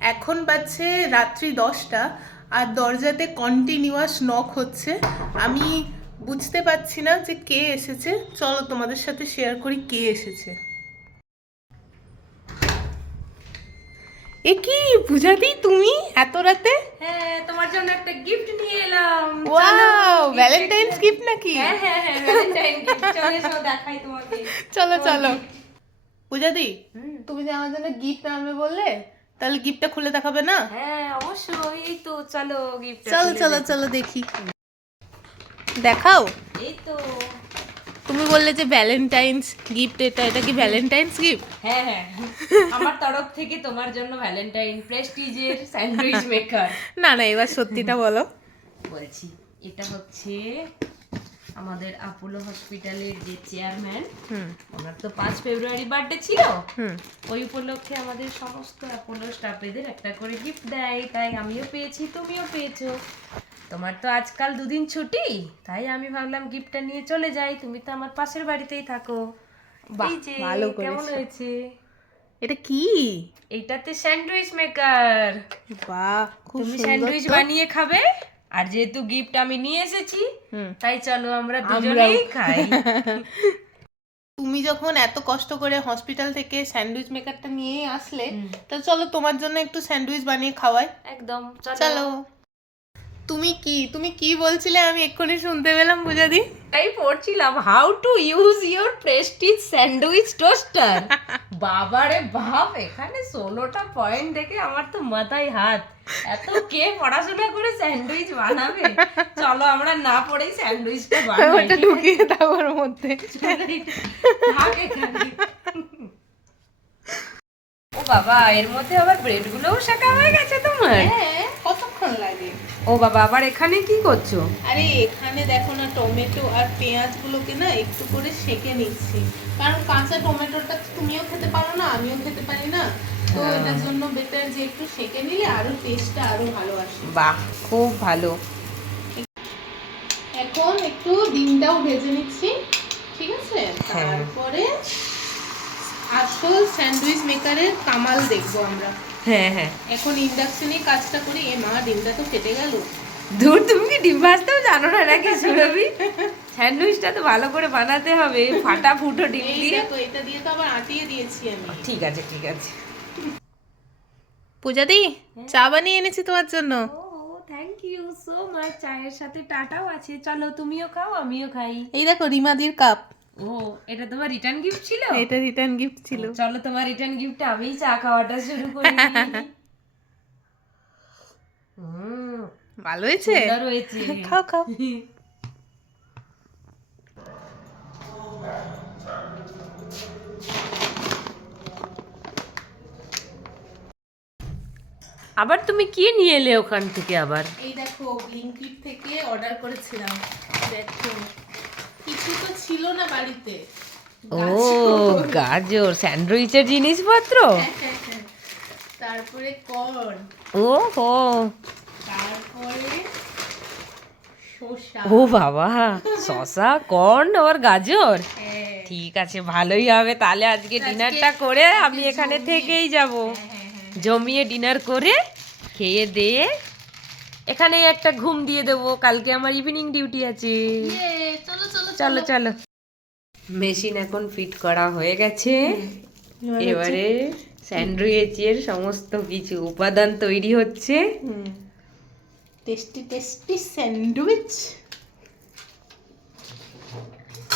এখন বাজছে রাত্রি 10টা, আর দরজাতে কন্টিনিউয়াস নক হচ্ছে। আমি বুঝতে পারছি না যে কে এসেছে। চলো তোমাদের সাথে শেয়ার করি কে এসেছে। এ কি পূজাদি, তুমি এত রাতে? হ্যাঁ, তোমার জন্য একটা গিফট নিয়ে এলাম। চলো, ওয়াও, gift ভ্যালেন্টাইন্স দেখতে। গিফট নাকি? হ্যাঁ হ্যাঁ হ্যাঁ, ভ্যালেন্টাইন গিফট। চলো এসো দেখাই তোমাকে। চলো তোমার চলো। gift। পূজাদি, হুম। তুমি যে আমার জন্য গিফট আনবে বললে, তাহলে গিফটটা খুলে দেখাবে না? হ্যাঁ অবশ্যই, এই তো চলো গিফটটা চলো খুলে চলো দেখি। চলো দেখি, দেখাও। এই তো। তুমি বললে যে ভ্যালেন্টাইন্স গিফট, এটা কি ভ্যালেন্টাইন্স গিফট? হ্যাঁ হ্যাঁ, আমার তরফ থেকে তোমার জন্য ভ্যালেন্টাইন প্রেস্টিজের স্যান্ডউইচ মেকার। না না, এবার সত্যিটা বলো। বলছি, এটা হচ্ছে আমাদের আপোলো হসপিটালের যে চেয়ারম্যান, হুম ওনার তো 5 ফেব্রুয়ারি বার্থডে ছিল। হুম। ওই উপলক্ষে আমাদের সমস্ত অ্যাপোলো স্টাফেদের একটা করে গিফট দেয়, তাই আমিও পেয়েছি, তুমিও পেয়েছো। তোমার তো আজকাল 2 দিন ছুটি, তাই আমি ভাবলাম গিফটটা নিয়ে চলে যাই, তুমি তো আমার পাশের বাড়িতেই থাকো। বাহ, এই যে, ভালো কেমন করেছো। হয়েছে? এটা কি? এইটাতে স্যান্ডউইচ মেকার। বাহ, খুব তুমি সুন্দর স্যান্ডউইচ তো। বানিয়ে খাবে, আর যেহেতু গিফট আমি নিয়ে এসেছি, হুম। তাই চলো আমরা আমরাও দুজনেই খাই। তুমি যখন এত কষ্ট করে হসপিটাল থেকে স্যান্ডউইচ মেকারটা নিয়ে আসলে, হুম। তা চলো তোমার জন্য একটু স্যান্ডউইচ বানিয়ে খাওয়াই। একদম, চলো। চলো। তুমি কি বলছিলে, আমি এক্ষুনি শুনতে পেলাম পূজাদি? তাই পড়ছিলাম how to use your Prestige sandwich toaster. বাবারে বাপ, এখানে 16টা পয়েন্ট দেখে আমার তো মাথায় হাত। এত কে পড়াশোনা করে স্যান্ডউইচ বানাবে? চলো আমরা না পড়েই স্যান্ডউইচটা বানাই। ওটা ঢুকিয়ে দাও ওর মধ্যে। থাক এখানে। ও বাবা, এর মধ্যে আবার ব্রেড গুলোও শেখা হয়ে গেছে তোমার? হ্যাঁ, কতক্ষণ লাগে? ও বাবা, আবার এখানে কি করছো? আরে এখানে দেখো না, টমেটো আর পেঁয়াজগুলোকে না একটু করে সেঁকে নিচ্ছি। কারণ কাঁচা টমেটোটা তুমিও খেতে পারো না, আমিও খেতে পারি না। তো এটার জন্য বেটার যে একটু সেঁকে নিলে আরো টেস্টটা আরো ভালো আসে। বাহ, খুব ভালো। এখন একটু ডিমটাও ভেজে নিচ্ছি, ঠিক আছে? হ্যাঁ। তারপরে আসল স্যান্ডউইচ মেকারের কামাল দেখবো আমরা। হ্যাঁ হ্যাঁ। এখন ইন্ডাকশনে কাজটা করি। এ মা, ডিমটা তো ফেটে গেল। ধুর, তুমি কি ডিম ভাজতেও জানো না নাকি সুরভি? স্যান্ডউইচটা তো ভালো করে বানাতে হবে, ফাটা ফুটো ডিম এই দিয়ে। দেখো, এটা দিয়ে তো আবার আটিয়ে দিয়েছি আমি। ঠিক আছে ঠিক আছে। পূজাদি, চা বানিয়ে এনেছি তোমার জন্য। ও, থ্যাংক ইউ সো মাচ। চায়ের সাথে টাটাও আছে, চলো তুমিও খাও আমিও খাই। এই দেখো, রিমাদির কাপ। ও, এটা তোমার রিটার্ন গিফট ছিল? এটা রিটার্ন গিফট ছিল। চলো তোমার রিটার্ন গিফটে আমিই চা খাওয়াটা শুরু করি। হুম, ভালো হয়েছে? সুন্দর হয়েছে। খাও খাও। আবার তুমি কি নিয়ে এলে ওখান থেকে আবার? এই দেখো, ব্লিঙ্কিট থেকে অর্ডার করেছিলাম। দেখো, কিছু তো ছিল না বাড়িতে। ও, গাজর, স্যান্ডউইচের জিনিসপত্র। হ্যাঁ, হ্যাঁ, হ্যাঁ। তারপরে কর্ন। ও হো, তারপরে শসা। ও বাবা, শসা, কর্ন আর গাজর। হ্যাঁ, ঠিক আছে, ভালোই হবে তাহলে। আজকে ডিনারটা করে আমি এখানে থেকেই যাব। হ্যাঁ, হ্যাঁ। জমিয়ে ডিনার করে খেয়ে দিয়ে এখানেই একটা ঘুম দিয়ে দেবো, কালকে আমার ইভিনিং ডিউটি আছে। ইয়ে, চলো চলো চলো চলো। মেশিন এখন ফিট করা হয়ে গেছে। এবারে স্যান্ডউইচের সমস্ত কিছু উপাদান তৈরি হচ্ছে। Tasty tasty sandwich.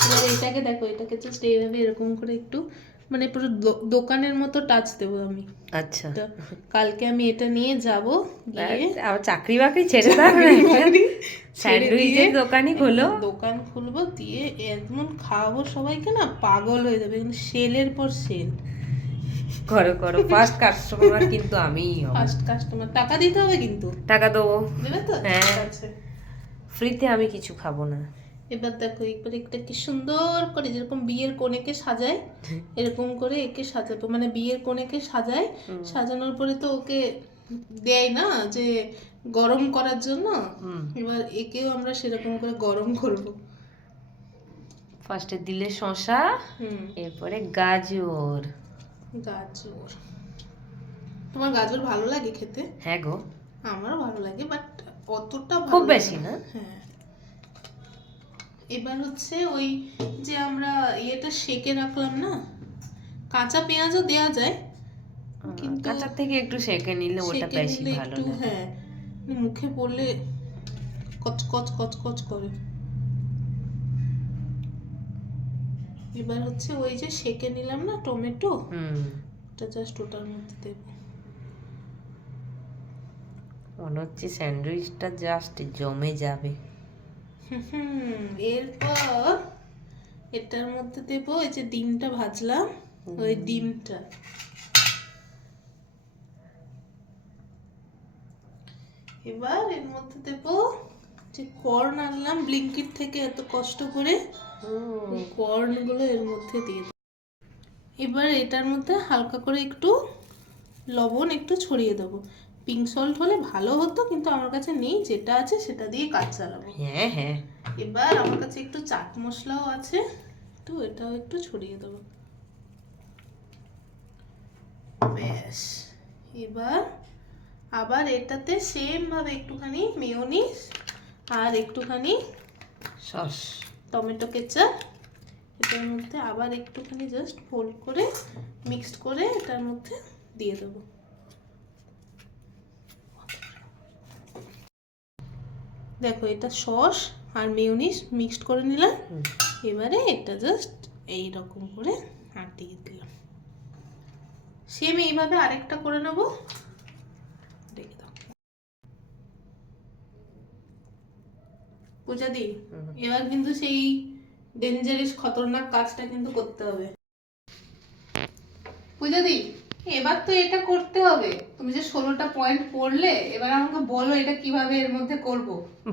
এবার এটাকে দেখো, এটাকে জাস্ট এইভাবে এরকম করে একটু, মানে পুরো দোকানের মতো টাচ দেবো আমি। আচ্ছা, তো কালকে আমি এটা নিয়ে যাব, গিয়ে আবার চাকরি বাকরি ছেড়ে দাও, স্যান্ডউইচের দোকানই খোলো। দোকান খুলবো, দিয়ে এমন খাওয়াবো সবাইকে না, পাগল হয়ে যাবে। সেলের পর সেল। করো করো, ফার্স্ট কাস্টমার কিন্তু আমিই হব। First customer. টাকা দিতে হবে কিন্তু। টাকা দেবো। দেবে তো? হ্যাঁ। ঠিক আছে। ফ্রিতে আমি কিছু খাবো না। এবার দেখো, একবার একটা কি সুন্দর করে, যেরকম বিয়ের কনেকে সাজায় এরকম করে একে সাজাবো। মানে বিয়ের কনেকে সাজায়, সাজানোর পরে তো ওকে দেয় না যে গরম করার জন্য। এবার একেও আমরা সেরকম করে গরম করব। ফার্স্টে দিলে শসা, এরপরে গাজর। গাজর। তোমার গাজর ভালো লাগে খেতে? হ্যাঁ গো, আমারও ভালো লাগে, বাট অতটা ভালো খুব লাগে বেশি না। হ্যাঁ। এবার হচ্ছে ওই যে আমরা ইয়েটা সেকে রাখলাম না, কাঁচা পেঁয়াজও দেওয়া যায়, কিন্তু কাঁচা থেকে একটু সেকে নিলে ওটা সেকে বেশি নিলে ভালো একটু লাগে। হ্যাঁ, মুখে পড়লে কচকচ কচকচ করে। এবার হচ্ছে ওই যে সেকে নিলাম না টমেটো, ওটা জাস্ট ওটার মধ্যে দেবো। মনে হচ্ছে স্যান্ডউইচটা জাস্ট জমে যাবে। এরপর এটার মধ্যে দেবো এই যে ডিমটা ভাজলাম, ওই ডিমটা। এবার এর মধ্যে দেবো যে কর্ন আনলাম ব্লিঙ্কিট থেকে এত কষ্ট করে, ওই কর্ন গুলো এর মধ্যে দিয়ে দেবো। এবার এটার মধ্যে হালকা করে একটু লবণ একটু ছড়িয়ে দেবো। পিঙ্ক সল্ট হলে ভালো হতো, কিন্তু আমার কাছে নেই, যেটা আছে সেটা দিয়ে কাজ চালাবো। হ্যাঁ হ্যাঁ। এবার আমার কাছে একটু চাট মশলাও আছে, একটু এটাও একটু ছড়িয়ে দেবো। ব্যাস। এবার আবার এটাতে সেম ভাবে একটুখানি মেয়োনিজ আর একটুখানি সস, টমেটো কেচাপ এটার মধ্যে আবার একটুখানি জাস্ট ফোল্ড করে মিক্সড করে এটার মধ্যে দিয়ে দেবো। দেখো এটা সস আর মেয়োনিজ মিক্সড করে নিলাম। এবারে এটা জাস্ট এই রকম করে আটিয়ে দিলাম। সেম এইভাবে আরেকটা করে নেব। দেখে দাও পূজা দি, এবার কিন্তু সেই ডেঞ্জারাস খতরনাক কাজটা কিন্তু করতে হবে। পূজা দি, এবার তো এটা করতে হবে। তুমি যে 16টা পয়েন্ট পড়লে, এবার আমাকে বলো এটা কিভাবে এর মধ্যে করব।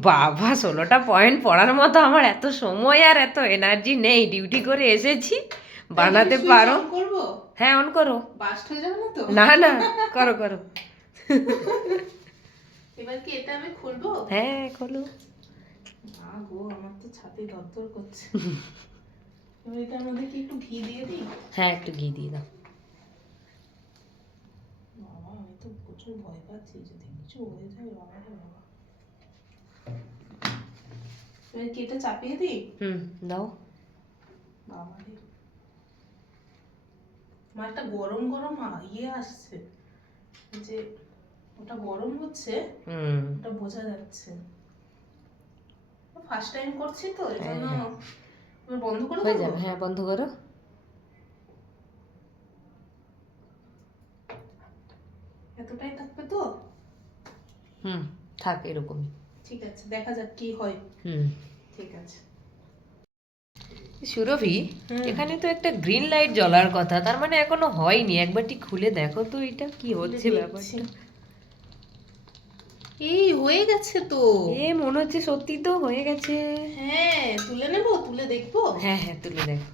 বাবা 16টা পয়েন্ট পড়ার মতো আমার এত সময় আর এত এনার্জি নেই, ডিউটি করে এসেছি। বানাতে পারো? করব? হ্যাঁ অন করো। বাস্ট হয়ে যাবে না তো? না না, করো করো। এবার কি এটা আমি খুলবো? হ্যাঁ খোলো। না গো, আমার তো ছাতি দরদর করছে। এবার এটার মধ্যে কি একটু ঘি দিয়ে দিই? হ্যাঁ একটু ঘি দিয়ে দাও। বাবা আমি তো প্রচুর ভয় পাচ্ছি, যদি কিছু হয়ে যায় বাবা রে বাবা। এবার কি এটা চাপিয়ে দিই? দাও। বাবা রে, মালটা গরম গরম ইয়ে আসছে, যে ওটা গরম হচ্ছে, ওটা বোঝা যাচ্ছে। ফার্স্ট টাইম করছি তো এই জন্য। এবার বন্ধ করে হয়ে দেবো? যাবে, হ্যাঁ বন্ধ করো। এতটাই থাকবে তো? থাক এরকমই। ঠিক আছে, দেখা যাক কি হয়। ঠিক আছে। সুরভি, এখানে তো একটা গ্রিন লাইট জ্বলার কথা, তার মানে এখনো হয়নি। একবার ঠিক খুলে দেখো তো এটা কি হচ্ছে ব্যাপারটা। এই হয়ে গেছে তো। মনে হচ্ছে সত্যি তো হয়ে গেছে। হ্যাঁ, তুলে নেবো, তুলে দেখবো। হ্যাঁ হ্যাঁ তুলে দেখো।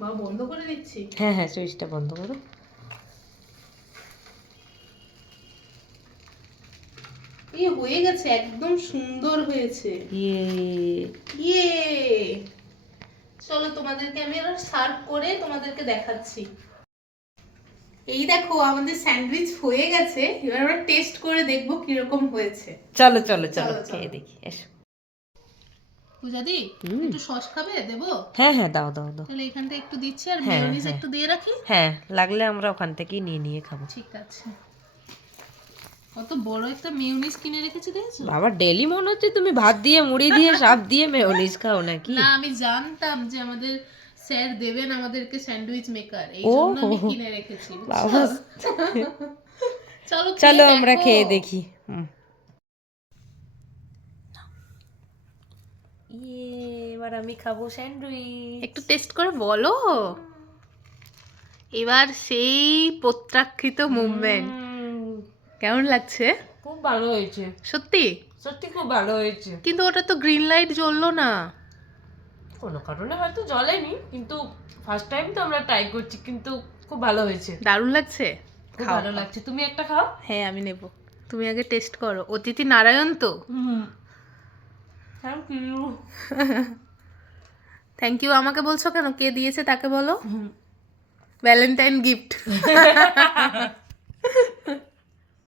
মা বন্ধ করে দিচ্ছি। হ্যাঁ হ্যাঁ সুইচটা বন্ধ করো। এই হয়ে গেছে, একদম সুন্দর হয়েছে। ইয়ে, চলো তোমাদেরকে আমি এবার সার্ভ করে তোমাদেরকে দেখাচ্ছি। এই দেখো আমাদের স্যান্ডউইচ হয়ে গেছে। এবার আমরা টেস্ট করে দেখবো কিরকম হয়েছে। চলো চলো চলো খেয়ে দেখি, এসো। পূজাদি, একটু সস খাবে? দেবো? হ্যাঁ হ্যাঁ দাও দাও দাও। তাহলে এখানটা একটু দিচ্ছি, আর মেয়োনিজ একটু দিয়ে রাখি। হ্যাঁ লাগলে আমরা ওখান থেকেই নিয়ে নিয়ে খাবো। ঠিক আছে। কত বড় একটা মেয়োনিজ কিনে রেখেছি দেখেছো? বাবা ডেলি মনে হচ্ছে তুমি ভাত দিয়ে মুড়ি দিয়ে সাপ দিয়ে মেয়োনিজ খাও নাকি? না, আমি জানতাম যে আমাদের স্যার দেবেন আমাদেরকে স্যান্ডউইচ মেকার, এই জন্য আমি কিনে রেখেছি। বাবা চলো চলো আমরা খেয়ে দেখি। এবার আমি খাবো স্যান্ডউইচ। একটু টেস্ট করে বলো। এবার সেই প্রত্যাখ্যিত মুভমেন্ট কেমন লাগছে? খুব ভালো হয়েছে, সত্যি সত্যি খুব ভালো হয়েছে। কিন্তু ওটা তো গ্রিন লাইট জ্বললো না। কোনো কারণে হয়তো জ্বলেনি, কিন্তু ফার্স্ট টাইম তো আমরা ট্রাই করছি, কিন্তু খুব ভালো হয়েছে, দারুণ লাগছে। খুব ভালো লাগছে। তুমি একটা খাও। হ্যাঁ আমি নেব, তুমি আগে টেস্ট করো। অতিথি নারায়ণ তো। Thank you. থ্যাংক ইউ আমাকে বলছো কেন? কে দিয়েছে তাকে বলো। Valentine gift.